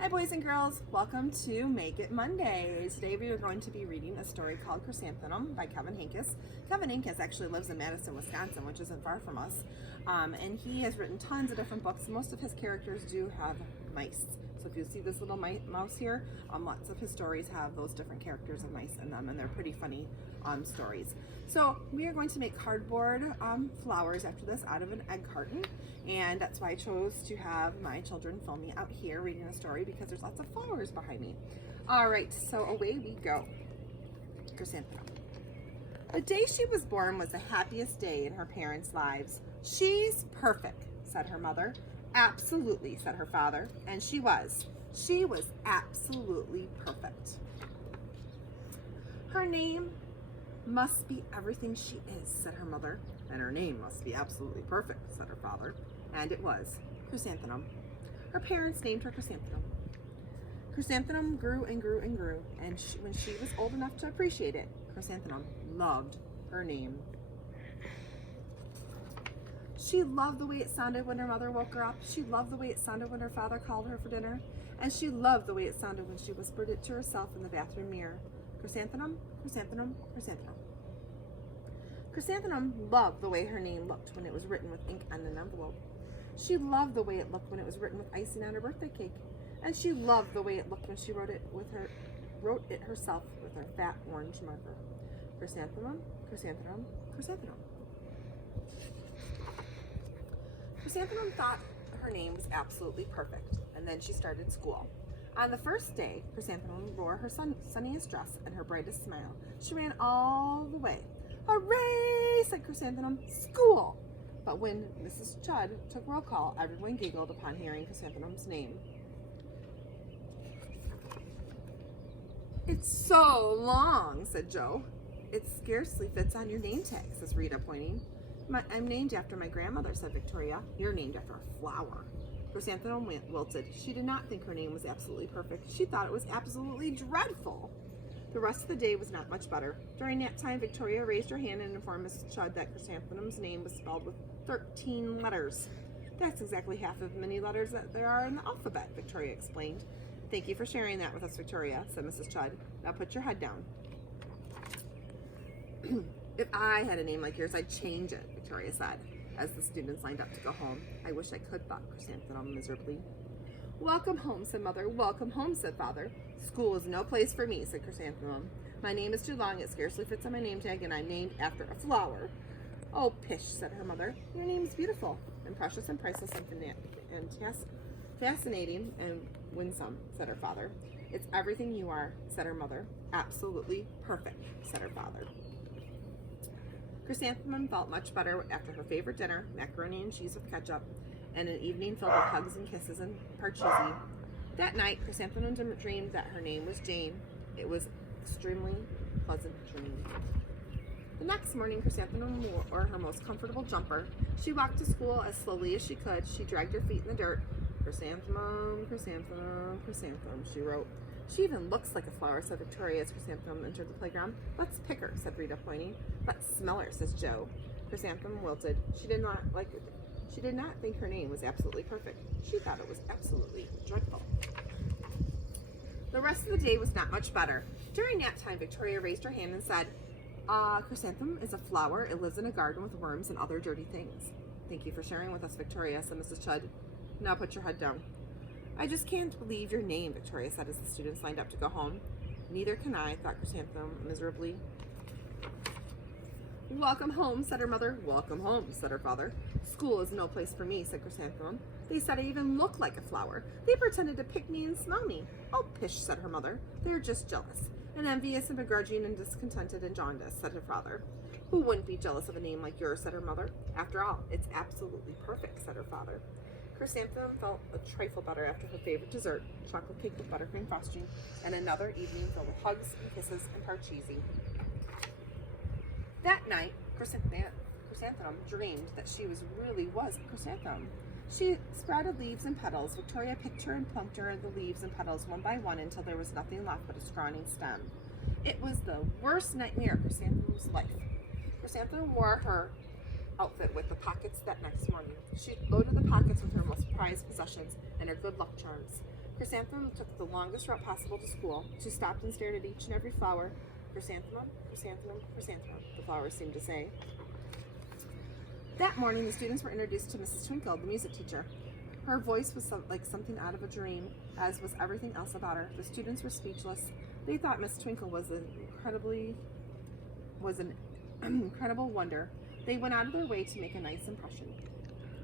Hi boys and girls, welcome to Make It Monday. Today we are going to be reading a story called Chrysanthemum by Kevin Hinkes. Kevin Hinkes actually lives in Madison, Wisconsin, which isn't far from us. And he has written tons of different books. Most of his characters do have mice. So if you see this little mouse here, lots of his stories have those different characters of mice in them, and they're pretty funny stories. So we are going to make cardboard flowers after this out of an egg carton, and that's why I chose to have my children film me out here reading a story, because there's lots of flowers behind me. All right, so away we go. Chrysanthemum. The day she was born was the happiest day in her parents' lives. "She's perfect," said her mother. "Absolutely," said her father, and she was. She was absolutely perfect. "Her name must be everything she is," said her mother. "And her name must be absolutely perfect," said her father. And it was Chrysanthemum. Her parents named her Chrysanthemum. Chrysanthemum grew and grew and grew, and when she was old enough to appreciate it, Chrysanthemum loved her name. She loved the way it sounded when her mother woke her up. She loved the way it sounded when her father called her for dinner. And she loved the way it sounded when she whispered it to herself in the bathroom mirror. Chrysanthemum, Chrysanthemum, Chrysanthemum. Chrysanthemum loved the way her name looked when it was written with ink on an envelope. She loved the way it looked when it was written with icing on her birthday cake. And she loved the way it looked when she wrote it herself with her fat orange marker. Chrysanthemum, Chrysanthemum, Chrysanthemum. Chrysanthemum thought her name was absolutely perfect, and then she started school. On the first day, Chrysanthemum wore her sunniest dress and her brightest smile. She ran all the way. "Hooray!" said Chrysanthemum. "School!" But when Mrs. Chudd took roll call, everyone giggled upon hearing Chrysanthemum's name. "It's so long," said Joe. "It scarcely fits on your name tag," says Rita, pointing. "I'm named after my grandmother," said Victoria. "You're named after a flower." Chrysanthemum wilted. She did not think her name was absolutely perfect. She thought it was absolutely dreadful. The rest of the day was not much better. During nap time, Victoria raised her hand and informed Mrs. Chudd that Chrysanthemum's name was spelled with 13 letters. "That's exactly half of many letters that there are in the alphabet," Victoria explained. "Thank you for sharing that with us, Victoria," said Mrs. Chudd. "Now put your head down." "If I had a name like yours, I'd change it," Victoria said, as the students lined up to go home. "I wish I could," thought Chrysanthemum miserably. "Welcome home," said Mother. "Welcome home," said Father. "School is no place for me," said Chrysanthemum. "My name is too long, it scarcely fits on my name tag, and I'm named after a flower." "Oh, pish," said her mother. "Your name is beautiful and precious and priceless and fascinating and winsome," said her father. "It's everything you are," said her mother. "Absolutely perfect," said her father. Chrysanthemum felt much better after her favorite dinner, macaroni and cheese with ketchup, and an evening filled with hugs and kisses and parcheesi. That night, Chrysanthemum dreamed that her name was Jane. It was an extremely pleasant dream. The next morning, Chrysanthemum wore her most comfortable jumper. She walked to school as slowly as she could. She dragged her feet in the dirt. "Chrysanthemum, Chrysanthemum, Chrysanthemum," she wrote. "She even looks like a flower," said Victoria as Chrysanthemum entered the playground. "Let's pick her," said Rita, pointing. "Let's smell her," says Joe. Chrysanthemum wilted. She did not think her name was absolutely perfect. She thought it was absolutely dreadful. The rest of the day was not much better. During nap time, Victoria raised her hand and said, "Chrysanthemum is a flower. It lives in a garden with worms and other dirty things." "Thank you for sharing with us, Victoria," said Mrs. Chudd. "Now put your head down." "I just can't believe your name," Victoria said as the students lined up to go home. "Neither can I," thought Chrysanthemum miserably. "Welcome home," said her mother. "Welcome home," said her father. "School is no place for me," said Chrysanthemum. "They said I even look like a flower. They pretended to pick me and smell me." "Oh, pish," said her mother. "They're just jealous, and envious and begrudging and discontented and jaundiced," said her father. "Who wouldn't be jealous of a name like yours?" said her mother. "After all, it's absolutely perfect," said her father. Chrysanthemum felt a trifle better after her favorite dessert, chocolate cake with buttercream frosting, and another evening filled with hugs and kisses and parcheesi. That night, Chrysanthemum dreamed that she really was a chrysanthemum. She sprouted leaves and petals. Victoria picked her and plunked her the leaves and petals one by one until there was nothing left but a scrawny stem. It was the worst nightmare of Chrysanthemum's life. Chrysanthemum wore her outfit with the pockets that next morning. She loaded the pockets with her most prized possessions and her good luck charms. Chrysanthemum took the longest route possible to school. She stopped and stared at each and every flower. Chrysanthemum, chrysanthemum, chrysanthemum, the flowers seemed to say. That morning, the students were introduced to Mrs. Twinkle, the music teacher. Her voice was like something out of a dream, as was everything else about her. The students were speechless. They thought Miss Twinkle was an incredible wonder. They went out of their way to make a nice impression.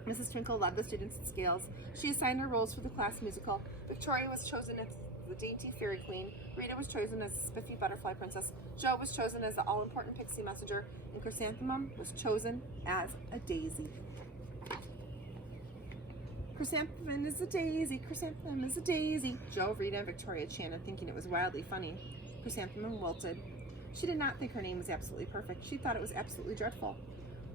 Mrs. Twinkle led the students at scales. She assigned their roles for the class musical. Victoria was chosen as the dainty fairy queen. Rita was chosen as the spiffy butterfly princess. Jo was chosen as the all-important pixie messenger. And Chrysanthemum was chosen as a daisy. Chrysanthemum is a daisy, chrysanthemum is a daisy, Jo, Rita, and Victoria chanted, thinking it was wildly funny. Chrysanthemum wilted. She did not think her name was absolutely perfect. She thought it was absolutely dreadful.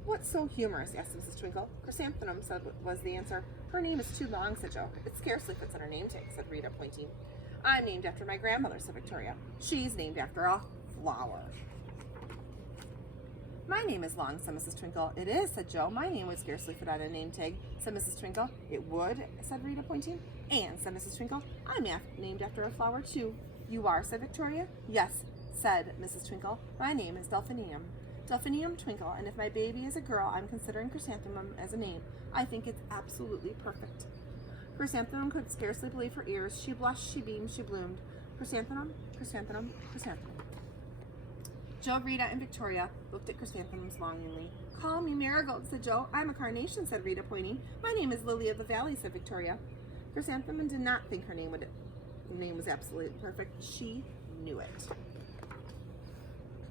What's so humorous? Asked Mrs. Twinkle. Chrysanthemum said was the answer. Her name is too long, said Jo. It scarcely fits on her name tag, said Rita, pointing. I'm named after my grandmother, said Victoria. She's named after a flower. My name is long, said Mrs. Twinkle. It is, said Jo. My name would scarcely fit on a name tag, said Mrs. Twinkle. It would, said Rita, pointing. And, said Mrs. Twinkle, I'm named after a flower, too. You are, said Victoria. Yes, said Mrs. Twinkle. My name is Delphinium. Delphinium Twinkle, and if my baby is a girl, I'm considering Chrysanthemum as a name. I think it's absolutely perfect. Chrysanthemum could scarcely believe her ears. She blushed, she beamed, she bloomed. Chrysanthemum, chrysanthemum, chrysanthemum. Jo, Rita, and Victoria looked at chrysanthemums longingly. Call me Marigold, said Jo. I'm a carnation, said Rita, pointing. My name is Lily of the Valley, said Victoria. Chrysanthemum did not think her name was absolutely perfect. She knew it.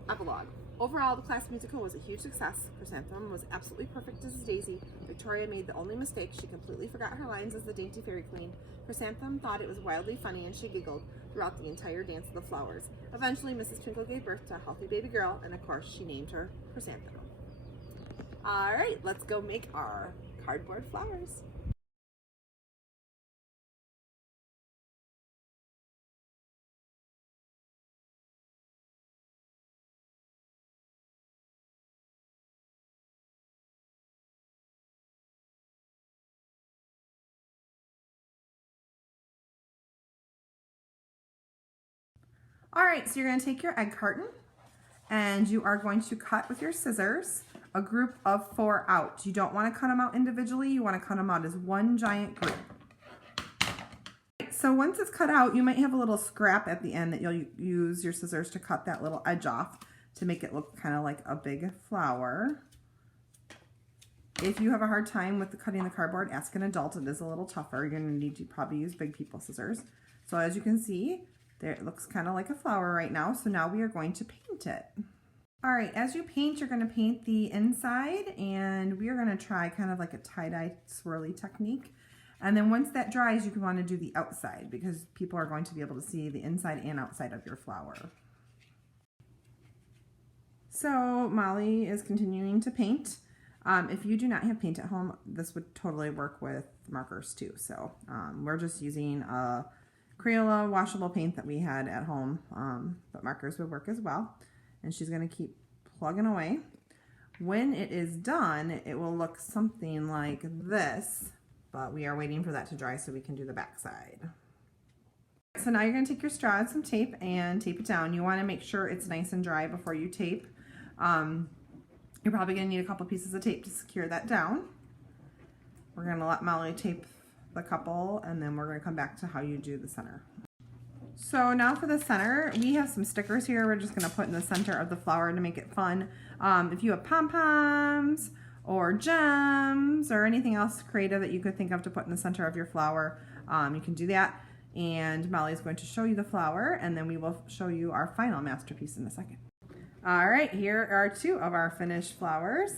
Epilogue. Overall, the class musical was a huge success. Chrysanthemum was absolutely perfect as Daisy. Victoria made the only mistake. She completely forgot her lines as the dainty fairy queen. Chrysanthemum thought it was wildly funny, and she giggled throughout the entire dance of the flowers. Eventually, Mrs. Twinkle gave birth to a healthy baby girl, and of course, she named her Chrysanthemum. All right, let's go make our cardboard flowers. All right, so you're going to take your egg carton and you are going to cut with your scissors a group of 4 out. You don't want to cut them out individually. You want to cut them out as one giant group. So once it's cut out, you might have a little scrap at the end that you'll use your scissors to cut that little edge off to make it look kind of like a big flower. If you have a hard time with cutting the cardboard, ask an adult. It is a little tougher. You're going to need to probably use big people scissors. So as you can see, there it looks kind of like a flower right now. So now we are going to paint it. All right, as you paint, you're going to paint the inside, and we are going to try kind of like a tie-dye swirly technique. And then once that dries, you can want to do the outside because people are going to be able to see the inside and outside of your flower. So Molly is continuing to paint. If you do not have paint at home, this would totally work with markers too. So we're just using a Crayola washable paint that we had at home, but markers would work as well. And she's going to keep plugging away. When it is done, it will look something like this, but we are waiting for that to dry so we can do the back side. So now you're going to take your straw and some tape and tape it down. You want to make sure it's nice and dry before you tape. You're probably going to need a couple pieces of tape to secure that down. We're going to let Molly tape the couple, and then we're going to come back to how you do the center. So now for the center, we have some stickers here we're just going to put in the center of the flower to make it fun. If you have pom-poms or gems or anything else creative that you could think of to put in the center of your flower, you can do that. And Molly is going to show you the flower, and then we will show you our final masterpiece in a second. All right, here are 2 of our finished flowers.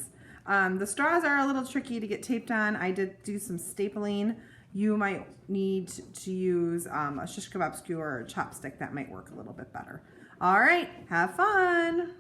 The straws are a little tricky to get taped on. I did do some stapling. You might need to use a shish kebab skewer or a chopstick. That might work a little bit better. All right, have fun.